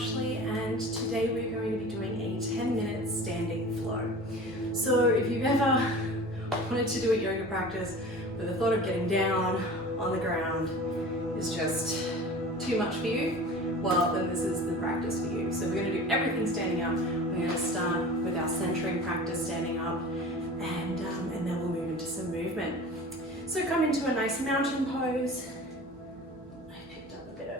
Ashley, and today we're going to be doing a 10-minute standing flow. So if you've ever wanted to do a yoga practice but the thought of getting down on the ground is just too much for you, well then this is the practice for you. So we're going to do everything standing up. We're going to start with our centering practice standing up, and then we'll move into some movement. So come into a nice mountain pose. I picked up a bit of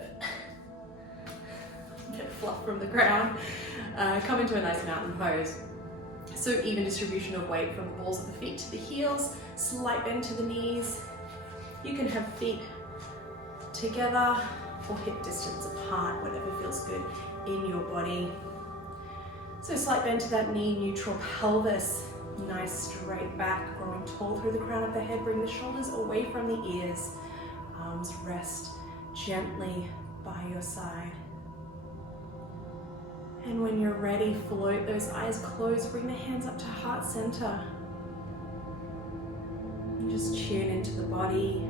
fluff from the ground. Come into a nice mountain pose. So even distribution of weight from the balls of the feet to the heels, slight bend to the knees. You can have feet together or hip distance apart, whatever feels good in your body. So slight bend to that knee, neutral pelvis, nice straight back, growing tall through the crown of the head. Bring the shoulders away from the ears. Arms rest gently by your side. And when you're ready, float those eyes closed. Bring the hands up to heart center. And just tune into the body.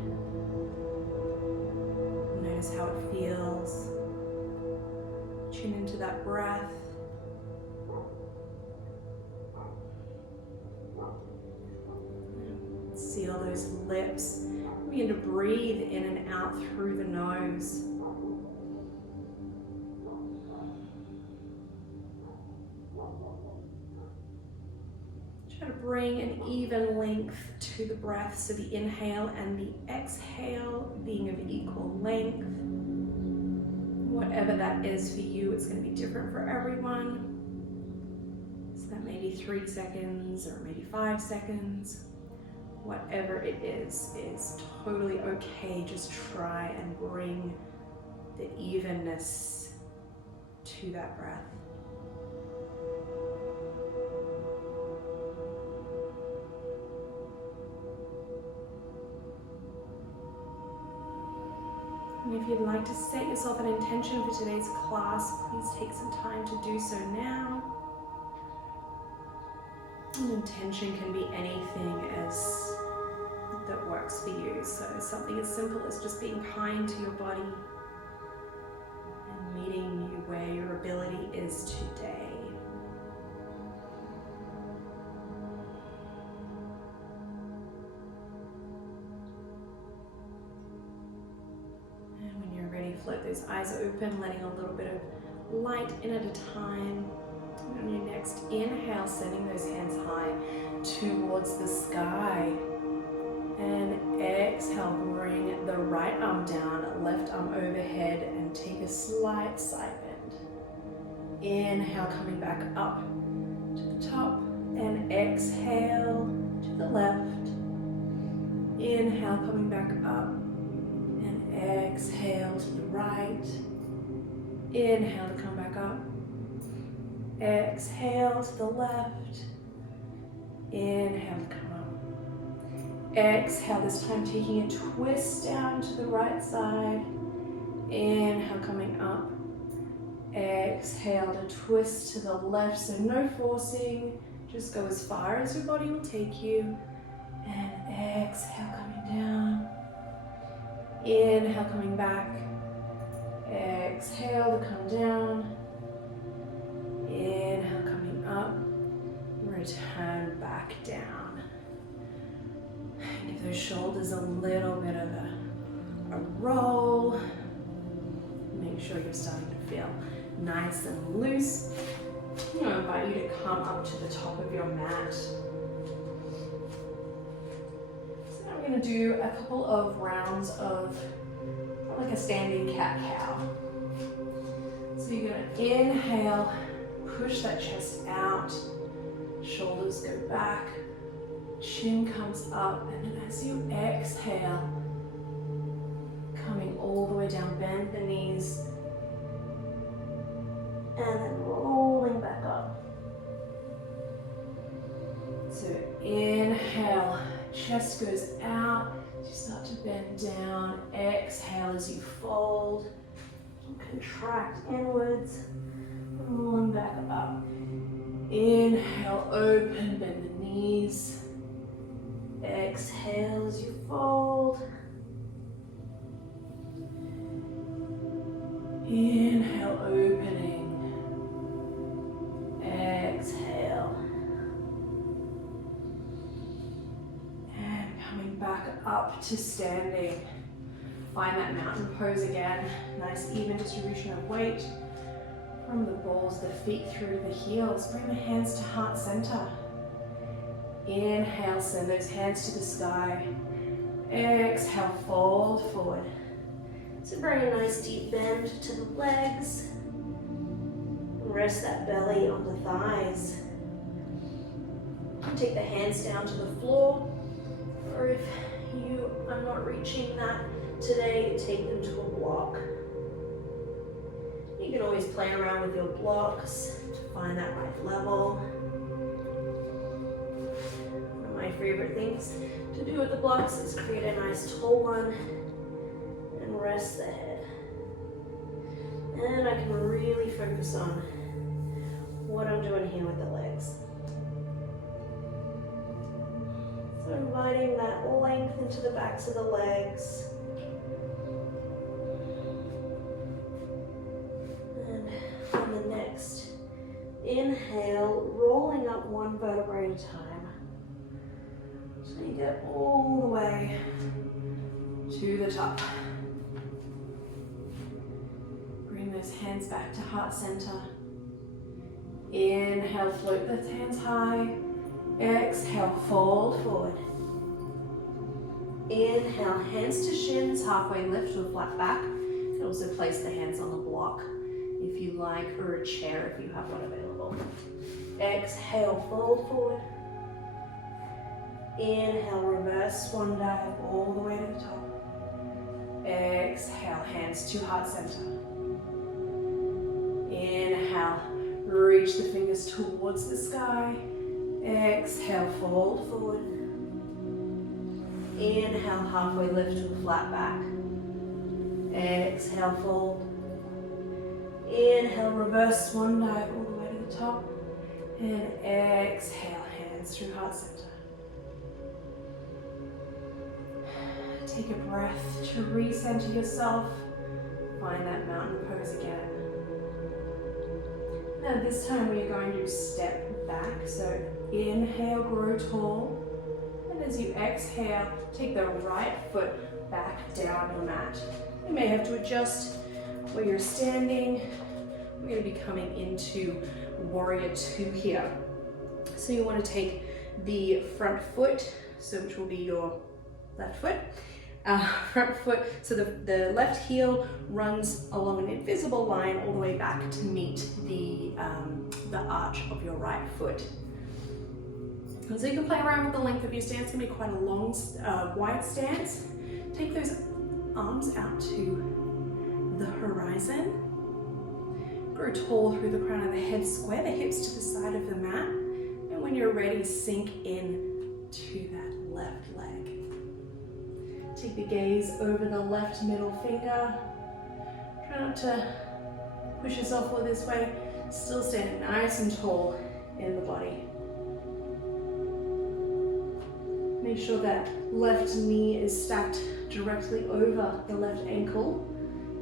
Notice how it feels. Tune into that breath. Seal those lips. Begin to breathe in and out through the nose. Try to bring an even length to the breath, so the inhale and the exhale being of equal length. Whatever that is for you, it's going to be different for everyone. So that may be 3 seconds or maybe 5 seconds. Whatever it is totally okay. Just try and bring the evenness to that breath. And if you'd like to set yourself an intention for today's class, please take some time to do so now. An intention can be anything that works for you. So something as simple as just being kind to your body and meeting you where your ability is today. And when you're ready, float those eyes open, letting a little bit of light in at a time. And on your next inhale, sending those hands high towards the sky. And exhale, bring the right arm down, left arm overhead, and take a slight side bend. Inhale, coming back up to the top, and exhale to the left. Inhale, coming back up, and exhale to the right. Inhale to come back up. Exhale to the left. Inhale to come up. Exhale, this time taking a twist down to the right side. Inhale, coming up. Exhale to twist to the left, so no forcing. Just go as far as your body will take you. And exhale, coming down. Inhale, coming back. Exhale to come down. Inhale, coming up, return back down. Give those shoulders a little bit of a roll. Make sure you're starting to feel nice and loose. I'm going to invite you to come up to the top of your mat. So now we're going to do a couple of rounds of like a standing cat-cow. So you're going to inhale. Push that chest out, shoulders go back, chin comes up, and then as you exhale, coming all the way down, bend the knees, and then rolling back up. So inhale, chest goes out, you start to bend down, exhale as you fold, contract inwards. Rolling back up. Inhale, open, bend the knees. Exhale as you fold. Inhale, opening. up to standing. Find that mountain pose again. Nice even distribution of weight from the balls, the feet through to the heels. Bring the hands to heart center. Inhale, send those hands to the sky. Exhale, fold forward. So bring a nice deep bend to the legs. Rest that belly on the thighs. Take the hands down to the floor, or if you are not reaching that today, take them to a block. You can always play around with your blocks to find that right level. One of my favorite things to do with the blocks is create a nice tall one and rest the head. And I can really focus on what I'm doing here with the legs. So inviting that length into the backs of the legs. And on the next inhale, rolling up one vertebrae at a time. So you get all the way to the top. Bring those hands back to heart center. Inhale, float those hands high. Exhale, fold forward. Inhale, hands to shins, halfway lift or flat back. You can also place the hands on the block if you like, or a chair if you have one available. Exhale, fold forward. Inhale, reverse swan dive all the way to the top. Exhale, hands to heart center. Inhale, reach the fingers towards the sky. Exhale, fold forward. Inhale, halfway lift to a flat back. Exhale, fold. Inhale, reverse swan dive all the way to the top. And exhale, hands through heart center. Take a breath to recenter yourself. Find that mountain pose again. Now this time we are going to step back. So inhale, grow tall. And as you exhale, take the right foot back down the mat. You may have to adjust where you're standing. We're going to be coming into warrior two here. So you want to take the front foot, so which will be your left foot. Front foot, so the left heel runs along an invisible line all the way back to meet the arch of your right foot. And so you can play around with the length of your stance. It's going to be quite a long, wide stance. Take those arms out to the horizon. Grow tall through the crown of the head. Square the hips to the side of the mat. And when you're ready, sink in to that left leg. Take the gaze over the left middle finger. Try not to push yourself all this way. Still standing nice and tall in the body. Make sure that left knee is stacked directly over the left ankle.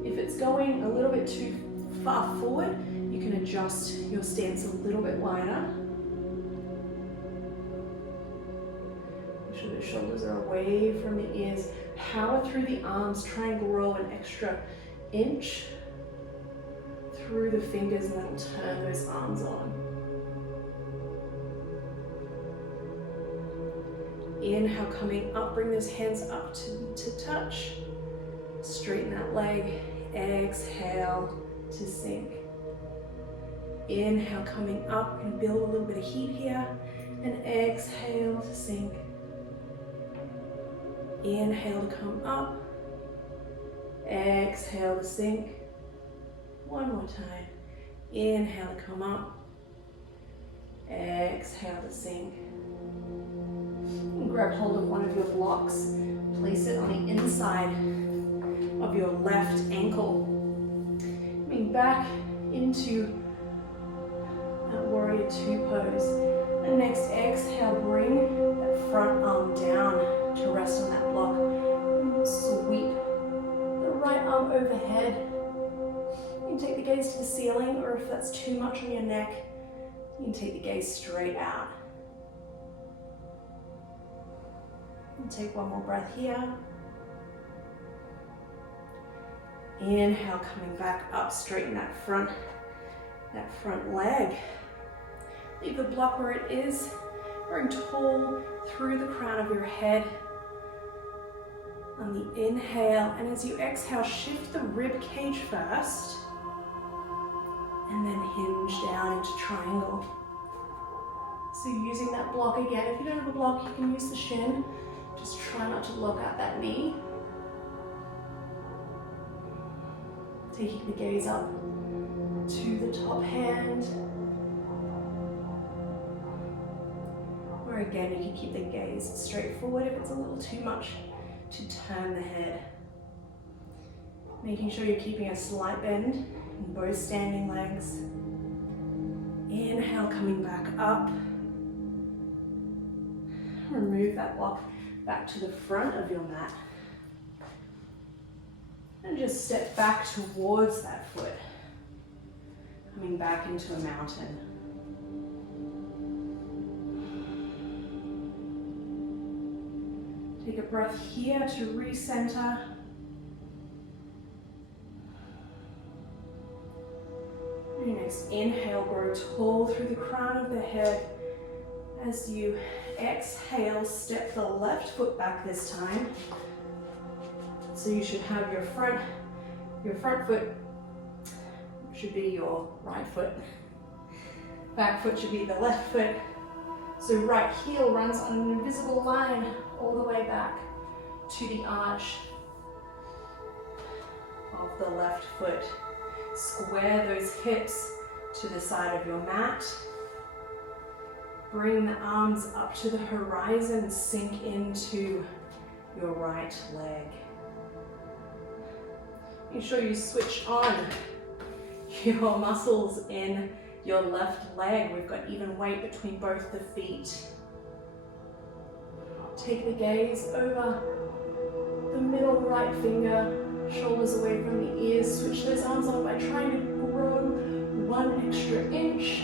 If it's going a little bit too far forward, you can adjust your stance a little bit wider. Make sure the shoulders are away from the ears. Power through the arms. Try and grow an extra inch through the fingers, and that'll turn those arms on. Inhale, coming up, bring those hands up to touch. Straighten that leg. Exhale to sink. Inhale, coming up, and build a little bit of heat here. And exhale to sink. Inhale to come up. Exhale to sink. One more time. Inhale to come up. Exhale to sink. And grab hold of one of your blocks. Place it on the inside of your left ankle. Coming back into that warrior two pose. And next exhale, bring that front arm down to rest on that block. And sweep the right arm overhead. You can take the gaze to the ceiling, or if that's too much on your neck, you can take the gaze straight out. And take one more breath here. Inhale, coming back up, straighten that front leg. Leave the block where it is, growing tall through the crown of your head. On the inhale, and as you exhale, shift the rib cage first, and then hinge down into triangle. So using that block again, if you don't have a block, you can use the shin. Just try not to lock out that knee. Taking the gaze up to the top hand. Or again, you can keep the gaze straight forward if it's a little too much to turn the head. Making sure you're keeping a slight bend in both standing legs. Inhale, coming back up. Remove that block back to the front of your mat. And just step back towards that foot. Coming back into a mountain. Take a breath here to recenter. Your next inhale, grow tall through the crown of the head. As you exhale, step the left foot back this time. So you should have your front foot should be your right foot. Back foot should be the left foot. So right heel runs on an invisible line all the way back to the arch of the left foot. Square those hips to the side of your mat. Bring the arms up to the horizon, sink into your right leg. Make sure you switch on your muscles in your left leg. We've got even weight between both the feet. Take the gaze over the middle right finger, shoulders away from the ears. Switch those arms on by trying to grow 1 extra inch.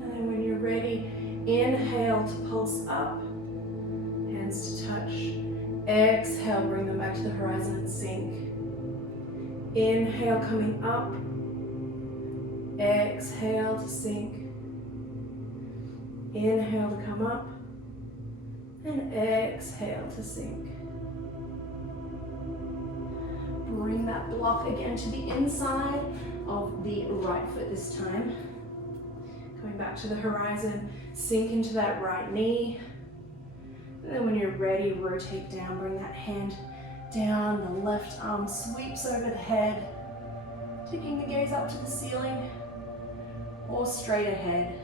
And then when you're ready, inhale to pulse up, hands to touch. Exhale, bring them back to the horizon and sink. Inhale, coming up. Exhale to sink. Inhale to come up. And exhale to sink. Bring that block again to the inside of the right foot this time. Coming back to the horizon, sink into that right knee. And then when you're ready, rotate down, bring that hand down, the left arm sweeps over the head, taking the gaze up to the ceiling or straight ahead.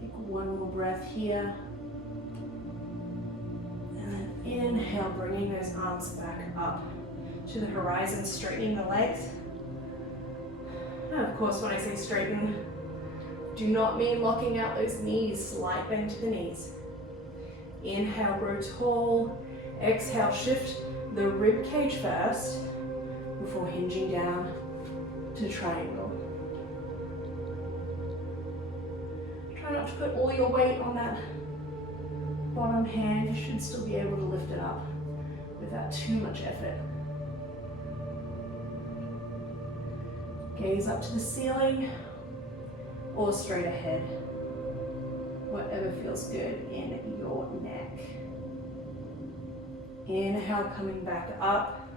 Take one more breath here. And then inhale, bringing those arms back up to the horizon, straightening the legs. And of course, when I say straighten, do not mean locking out those knees, slight bend to the knees. Inhale, grow tall. Exhale, shift the rib cage first before hinging down to triangle. Try not to put all your weight on that bottom hand. You should still be able to lift it up without too much effort. Gaze up to the ceiling or straight ahead, whatever feels good in your neck. Inhale, coming back up,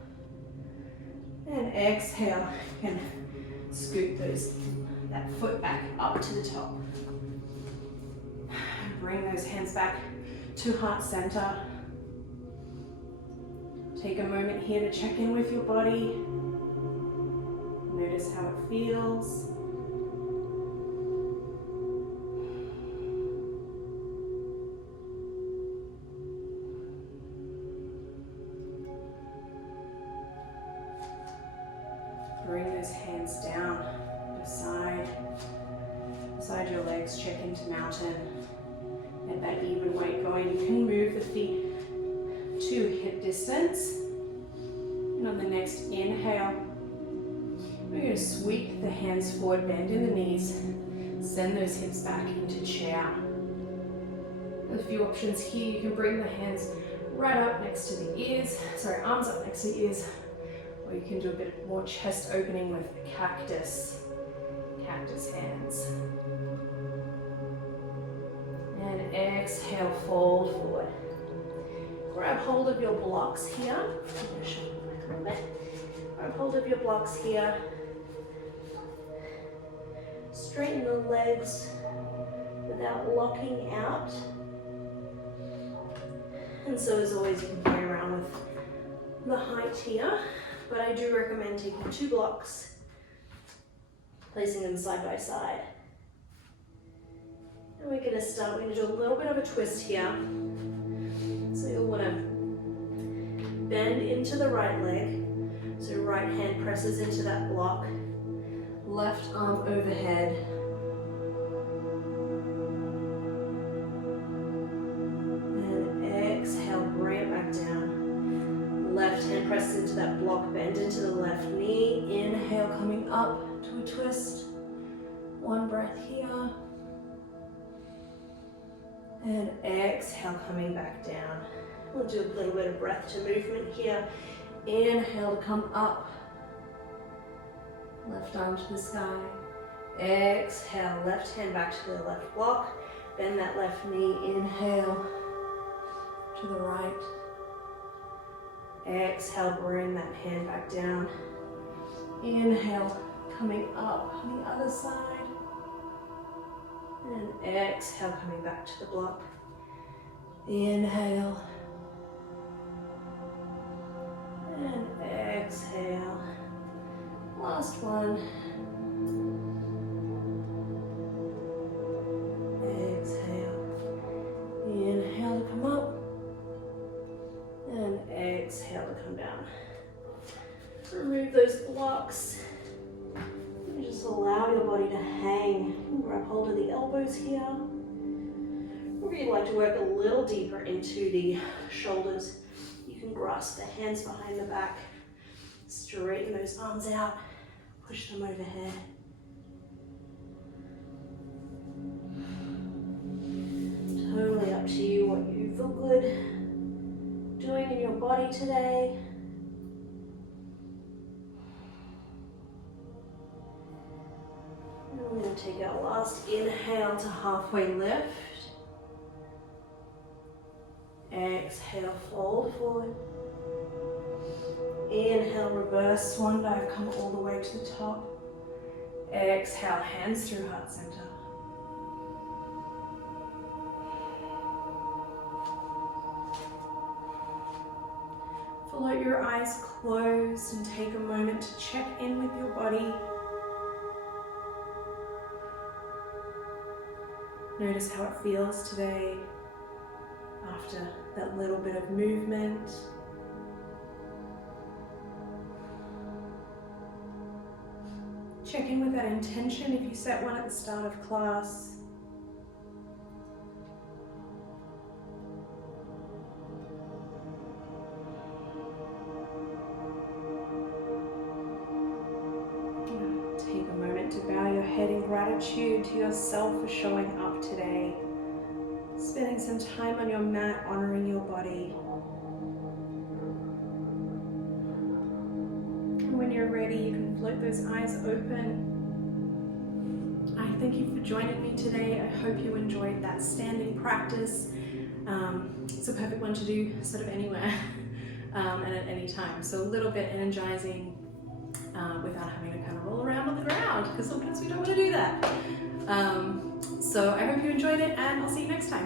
and exhale, you can scoot that foot back up to the top. Bring those hands back to heart center. Take a moment here to check in with your body. Notice how it feels. Bring those hands down, beside your legs, check into mountain. Get that even weight going. You can move the feet to hip distance. And on the next inhale, we're going to sweep the hands forward, bend in the knees. Send those hips back into chair. A few options here. You can bring the hands right up next to the ears, arms up next to the ears, or you can do a bit more chest opening with cactus hands. And exhale, fold forward. Grab hold of your blocks here. I'm going to show you a little bit. Grab hold of your blocks here. Straighten the legs without locking out. And so as always, you can play around with the height here, but I do recommend taking 2 blocks, placing them side by side. And we're going to do a little bit of a twist here. So you'll want to bend into the right leg. So right hand presses into that block, left arm overhead. Left hand presses into that block, bend into the left knee. Inhale, coming up to a twist. 1 breath here. And exhale, coming back down. We'll do a little bit of breath to movement here. Inhale to come up. Left arm to the sky. Exhale, left hand back to the left block. Bend that left knee. Inhale to the right. Exhale, bring that hand back down. Inhale, coming up on the other side. And exhale, coming back to the block. Inhale. And exhale. Last one. Exhale. Inhale to come up. And exhale to come down. Remove those blocks. And just allow your body to hang. Grab hold of the elbows here. Or if you'd like to work a little deeper into the shoulders, you can grasp the hands behind the back. Straighten those arms out. Push them overhead. Totally up to you what you feel good doing in your body today. And we're going to take our last inhale to halfway lift. Exhale, fold forward. Inhale, reverse swan dive, come all the way to the top. Exhale, hands through heart center. Float your eyes closed and take a moment to check in with your body. Notice how it feels today after that little bit of movement. Check in with that intention if you set one at the start of class. Take a moment to bow your head in gratitude to yourself for showing up today. Spending some time on your mat, honoring your body. And when you're ready, you can float those eyes open. I thank you for joining me today. I hope you enjoyed that standing practice. It's a perfect one to do sort of anywhere and at any time. So a little bit energizing without having to kind of roll around on the ground, because sometimes we don't want to do that. So I hope you enjoyed it, and I'll see you next time.